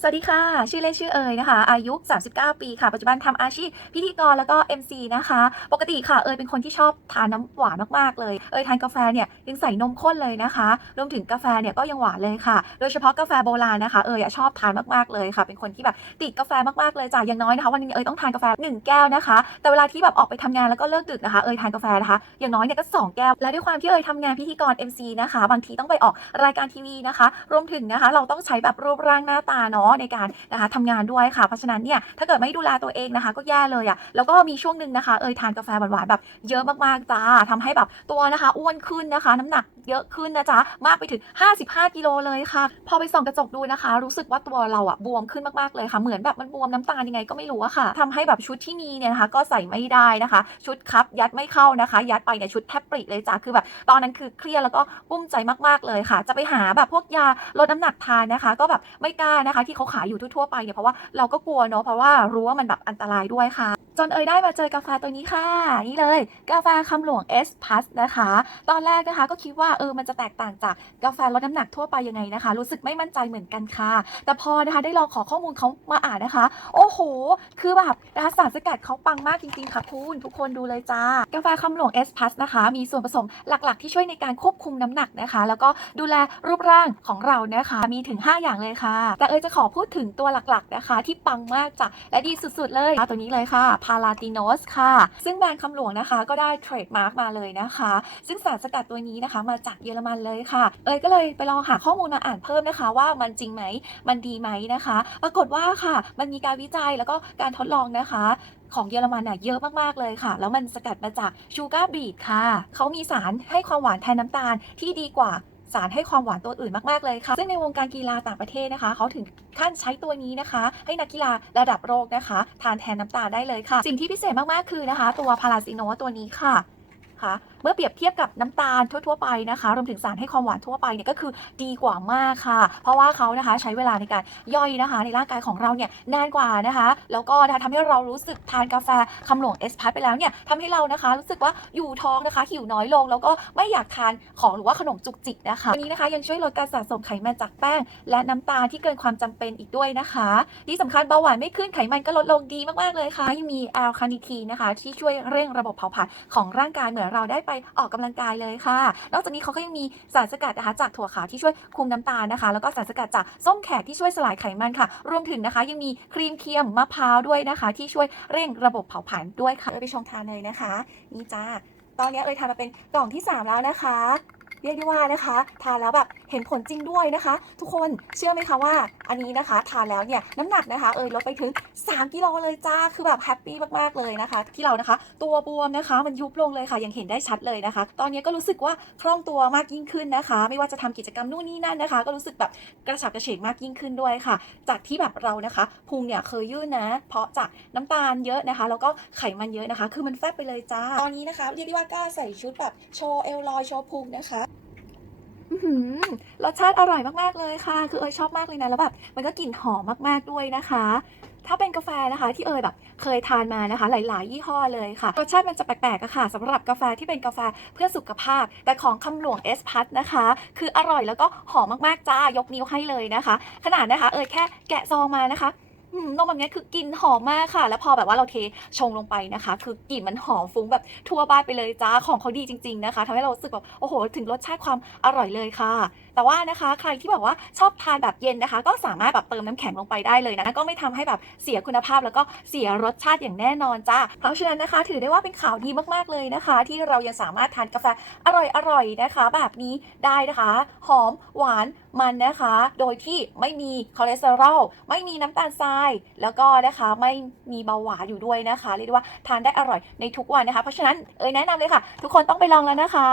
สวัสดีค่ะ ชื่อเล่นชื่อเอ๋ยนะคะ อายุ 39 ปีค่ะ ปัจจุบันทำอาชีพพิธีกรแล้วก็ MC นะคะ ปกติค่ะ เอ๋ยเป็นคนที่ชอบทานน้ำหวานมากๆเลย เอ๋ยทานกาแฟเนี่ยยังใส่นมข้นเลยนะคะ รวมถึงกาแฟเนี่ยก็ยังหวานเลยค่ะ โดยเฉพาะกาแฟโบราณนะคะ เอ๋ยชอบทานมากๆเลยค่ะ เป็นคนที่แบบติดกาแฟมากๆเลยจ้ะอย่างน้อยนะคะ วันนึงเอ๋ยต้องทานกาแฟ 1 แก้วนะคะ แต่เวลาที่แบบออกไปทำงานแล้วก็เลิกดึกนะคะ เอ๋ยทานกาแฟนะคะ อย่างน้อยเนี่ยก็ 2 แก้ว และด้วยความที่เอ๋ยทำงานพิธีกร MC นะคะ บางทีต้องไปออกรายการทีวีนะคะ รวมถึงนะคะ เราต้องใช้แบบรูปร่างหน้าตาเนาะในการนะคะทำงานด้วยค่ะ เพราะฉะนั้นเนี่ยถ้าเกิดไม่ดูแลตัวเองนะคะ ก็แย่เลยอะ่ะแล้วก็มีช่วงหนึ่งนะคะเอยทานกาแฟหวานๆแบบเยอะมากๆจ้าทำให้แบบตัวนะคะอ้วนขึ้นนะคะ น้ำหนักเยอะขึ้นนะจ๊ะมากไปถึง 55 กิโลเลยค่ะ พอไปส่องกระจกดูนะคะ รู้สึกว่าตัวเราอะบวมขึ้นมากๆเลยค่ะเหมือนแบบมันบวมน้ำตาลยังไงก็ไม่รู้อะค่ะทำให้แบบชุดที่มีเนี่ยนะคะ ก็ใส่ไม่ได้นะคะ ชุดครับยัดไม่เข้านะคะ ยัดไปเนี่ยชุดแทบปริเลยจ้ะคือแบบตอนนั้นคือเครียดแล้วก็กุ้มใจมากๆเลยค่ะ จะไปหาแบบพวกยาลดน้ำหนักทานนะคะ ก็แบบไม่กล้านะคะที่เขาขายอยู่ทั่วๆไปเนี่ยเพราะว่าเราก็กลัวเนาะเพราะว่ารู้ว่ามันแบบอันตรายด้วยค่ะ จนเอยได้มาเจอกาแฟตัวนี้ค่ะ นี่เลย กาแฟคำหลวง S Plus นะคะ ตอนแรกนะคะก็คิดว่าเออมันจะแตกต่างจากกาแฟลดน้ำหนักทั่วไปยังไงนะคะ รู้สึกไม่มั่นใจเหมือนกันค่ะ แต่พอนะคะได้ลองขอข้อมูลเขามาอ่านนะคะ โอ้โห คือแบบนะคะสารสกัดเขาปังมากจริงๆค่ะคุณทุกคนดูเลยจ้า กาแฟคำหลวง S Plus นะคะ มีส่วนผสมหลักๆ ที่ช่วยในการควบคุมน้ำหนักนะคะ แล้วก็ดูแลรูปร่างของเรานะคะ มีถึง 5 อย่างเลยค่ะ แต่เอยจะขอพูดถึงตัวหลักๆนะคะ ที่ปังมากจ้ะและดีสุดๆเลยตัวนี้เลยค่ะ Palatinos ค่ะ ซึ่งแบรนด์คำหลวงนะคะก็ได้เทรดมาร์กมาเลยนะคะ ซึ่งสารสกัดตัวนี้นะคะมาจากเยอรมันเลยค่ะ เอยก็เลยไปลองหาข้อมูลมาอ่านเพิ่มนะคะ ว่ามันจริงไหมมันดีไหมนะคะ ปรากฏว่าค่ะ มันมีการวิจัยแล้วก็การทดลองนะคะของเยอรมันน่ะเยอะมาก ๆ เลยค่ะ แล้วมันสกัดมาจากชูการ์บีทค่ะ เขามีสารให้ความหวานแทนน้ำตาลที่ดีกว่า สารให้ความหวานตัวอื่นมากๆเลยค่ะ ซึ่งในวงการกีฬาต่างประเทศนะคะ เขาถึงขั้นใช้ตัวนี้นะคะ ให้นักกีฬาระดับโลกนะคะ ทานแทนน้ำตาลได้เลยค่ะ สิ่งที่พิเศษมากๆคือนะคะ ตัวพาราซิโนตัวนี้ค่ะ คะ เมื่อเปรียบเทียบกับน้ำตาลทั่วๆไปนะคะรวมถึงสารให้ความหวานทั่วไปเนี่ยก็คือดีกว่ามากค่ะ เพราะว่าเขานะคะใช้เวลาในการย่อยนะคะ ในร่างกายของเราเนี่ยนานกว่านะคะ แล้วก็นะคะทำให้เรารู้สึกทานกาแฟคำหลวงเอสพัทไปแล้วเนี่ยทำให้เรานะคะ รู้สึกว่าอยู่ท้องนะคะหิวน้อยลง แล้วก็ไม่อยากทานของหรือว่าขนมจุกจิกนะคะอันนี้นะคะยังช่วยลดการสะสมไขมันจากแป้ง และน้ำตาลที่เกินความจำเป็นอีกด้วยนะคะ ที่สำคัญเบาหวานไม่ขึ้นไขมันก็ลดลงดีมากๆเลยค่ะยังมีแอลคาเนิทีนนะคะ ที่ช่วยเร่งระบบเผาผลาญของร่างกายเหมือนเราได้ไปออกกำลังกายเลยค่ะ นอกจากนี้เขาก็ยังมีสารสกัดนะคะจากถั่วขาวที่ช่วยคุมน้ำตาลนะคะ แล้วก็สารสกัดจากส้มแขกที่ช่วยสลายไขมันค่ะ รวมถึงนะคะยังมีครีมเทียมมะพร้าวด้วยนะคะ ที่ช่วยเร่งระบบเผาผลาญด้วยค่ะไปชมทานเลยนะคะ นี่จ้าตอนนี้เอยทานมาเป็นกล่องที่ 3 แล้วนะคะ เรียกได้ว่านะคะ ทานแล้วแบบเห็นผลจริงด้วยนะคะ ทุกคนเชื่อไหมคะว่า อันนี้นะคะทานแล้วเนี่ยน้ำหนักนะคะเอยลดไปถึง 3 กิโลเลยจ้าคือแบบแฮปปี้มากๆเลยนะคะ ที่เรานะคะ ตัวบวมนะคะ มันยุบลงเลยค่ะยังเห็นได้ชัดเลยนะคะ ตอนนี้ก็รู้สึกว่าคล่องตัวมากยิ่งขึ้นนะคะ ไม่ว่าจะทำกิจกรรมนู่นนี่นั่นนะคะ ก็รู้สึกแบบกระฉับกระเฉงมากยิ่งขึ้นด้วยค่ะ จากที่แบบเรานะคะพุงเนี่ยเคยยื่นนะ เพราะจากน้ำตาลเยอะนะคะ แล้วก็ไขมันเยอะนะคะ คือมันแฟบไปเลยจ้าตอนนี้นะคะเรียกได้ว่ากล้าใส่ชุดแบบโชว์เอลลอยโชว์พุงนะคะ รสชาติอร่อยมากๆเลยค่ะ คือเอยชอบมากเลยนะแล้วแบบมันก็กลิ่นหอมมากๆด้วยนะคะ ถ้าเป็นกาแฟนะคะที่เอยแบบเคยทานมานะคะ หลาย ๆ ยี่ห้อเลยค่ะรสชาติมันจะแปลกๆอะค่ะสำหรับกาแฟที่เป็นกาแฟเพื่อสุขภาพ แต่ของคำหลวงเอสพัทนะคะ คืออร่อยแล้วก็หอมมากๆจ้ายกนิ้วให้เลยนะคะ ขนาดนะคะ เอยแค่แกะซองมานะคะ นมแบบนี้คือกลิ่นหอมมากค่ะ แล้วพอแบบว่าเราเทชงลงไปนะคะ คือกลิ่นมันหอมฟุ้งแบบทั่วบ้านไปเลยจ้าของเขาดีจริง ๆนะคะทำให้เรารู้สึกแบบโอ้โห ถึงรสชาติความอร่อยเลยค่ะ แต่ว่านะคะใครที่แบบว่าชอบทานแบบเย็นนะคะ ก็สามารถแบบเติมน้ำแข็งลงไปได้เลยนะก็ไม่ทำให้แบบเสียคุณภาพแล้วก็เสียรสชาติอย่างแน่นอนจ้าเพราะฉะนั้นนะคะ ถือได้ว่าเป็นข่าวดีมากๆเลยนะคะ ที่เรายังสามารถทานกาแฟอร่อยๆนะคะ แบบนี้ได้นะคะ หอมหวานมันนะคะ โดยที่ไม่มีคอเลสเตอรอลไม่มีน้ำตาลทรายแล้วก็นะคะไม่มีเบาหวานอยู่ด้วยนะคะเรียกได้ว่าทานได้อร่อยในทุกวันนะคะ เพราะฉะนั้นเอยแนะนำเลยค่ะ ทุกคนต้องไปลองแล้วนะคะ